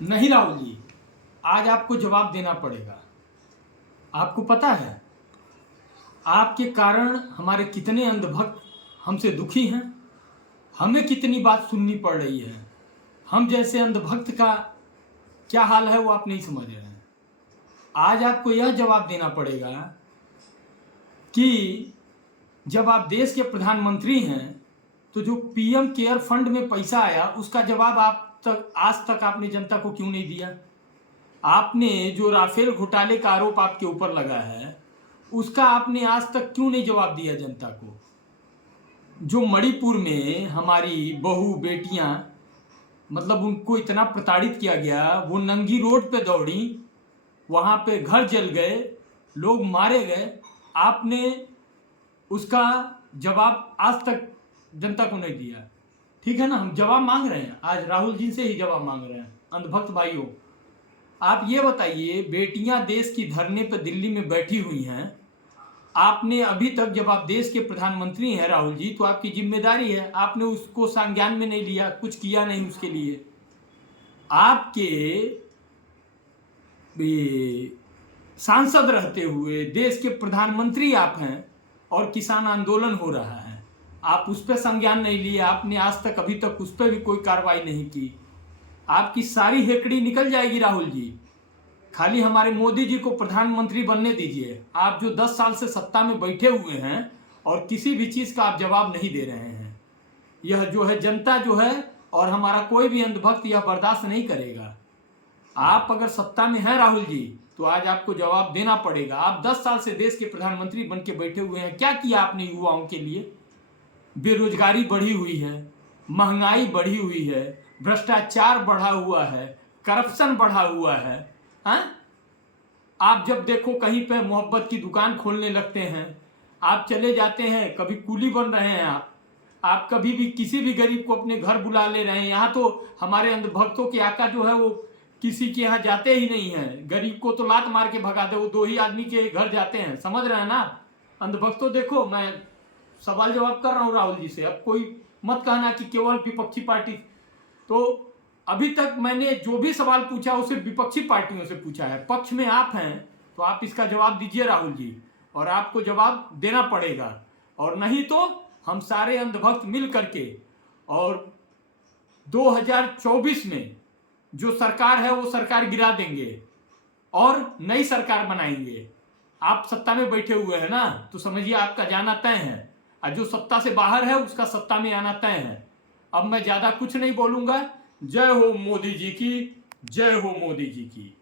नहीं राहुल जी, आज आपको जवाब देना पड़ेगा। आपको पता है आपके कारण हमारे कितने अंधभक्त हमसे दुखी हैं, हमें कितनी बात सुननी पड़ रही है। हम जैसे अंधभक्त का क्या हाल है वो आप नहीं समझ रहे हैं। आज आपको यह जवाब देना पड़ेगा कि जब आप देश के प्रधानमंत्री हैं तो जो पीएम केयर फंड में पैसा आया उसका जवाब आज तक आपने जनता को क्यों नहीं दिया। आपने जो राफेल घोटाले का आरोप आपके ऊपर लगा है उसका आपने आज तक क्यों नहीं जवाब दिया जनता को। जो मणिपुर में हमारी बहू बेटियां मतलब उनको इतना प्रताड़ित किया गया, वो नंगी रोड पे दौड़ी, वहाँ पे घर जल गए, लोग मारे गए, आपने उसका जवाब आज तक जनता को नहीं दिया। ठीक है ना, हम जवाब मांग रहे हैं, आज राहुल जी से ही जवाब मांग रहे हैं। अंधभक्त भाइयों, आप ये बताइए, बेटियां देश की धरने पर दिल्ली में बैठी हुई हैं, आपने अभी तक, जब आप देश के प्रधानमंत्री हैं राहुल जी, तो आपकी जिम्मेदारी है, आपने उसको संज्ञान में नहीं लिया, कुछ किया नहीं उसके लिए। आपके सांसद रहते हुए देश के प्रधानमंत्री आप हैं और किसान आंदोलन हो रहा है, आप उस पर संज्ञान नहीं लिए। आपने आज तक अभी तक उस पर भी कोई कार्रवाई नहीं की। आपकी सारी हेकड़ी निकल जाएगी राहुल जी। खाली हमारे मोदी जी को प्रधानमंत्री बनने दीजिए। आप जो 10 साल से सत्ता में बैठे हुए हैं और किसी भी चीज का आप जवाब नहीं दे रहे हैं, यह जो है जनता जो है और हमारा कोई भी अंधभक्त यह बर्दाश्त नहीं करेगा। आप अगर सत्ता में हैं राहुल जी तो आज आपको जवाब देना पड़ेगा। आप 10 साल से देश के प्रधानमंत्री बन के बैठे हुए हैं, क्या किया आपने युवाओं के लिए। बेरोजगारी बढ़ी हुई है, महंगाई बढ़ी हुई है, भ्रष्टाचार बढ़ा हुआ है, करप्शन बढ़ा हुआ है। हाँ, आप जब देखो कहीं पे मोहब्बत की दुकान खोलने लगते हैं, आप चले जाते हैं, कभी कूली बन रहे हैं आप कभी भी किसी भी गरीब को अपने घर बुला ले रहे हैं। यहाँ तो हमारे अंधभक्तों के आका जो है वो किसी के यहाँ जाते ही नहीं है, गरीब को तो लात मार के भगा दे, वो 2 ही आदमी के घर जाते हैं। समझ रहे हैं ना अंधभक्तों। देखो, मैं सवाल जवाब कर रहा हूँ राहुल जी से, अब कोई मत कहना कि केवल विपक्षी पार्टी। तो अभी तक मैंने जो भी सवाल पूछा उसे विपक्षी पार्टियों से पूछा है, पक्ष में आप हैं तो आप इसका जवाब दीजिए राहुल जी, और आपको जवाब देना पड़ेगा। और नहीं तो हम सारे अंधभक्त मिल करके और 2024 में जो सरकार है वो सरकार गिरा देंगे और नई सरकार बनाएंगे। आप सत्ता में बैठे हुए हैं ना, तो समझिए आपका जाना तय है, और जो सत्ता से बाहर है उसका सत्ता में आना तय है। अब मैं ज्यादा कुछ नहीं बोलूंगा। जय हो मोदी जी की, जय हो मोदी जी की।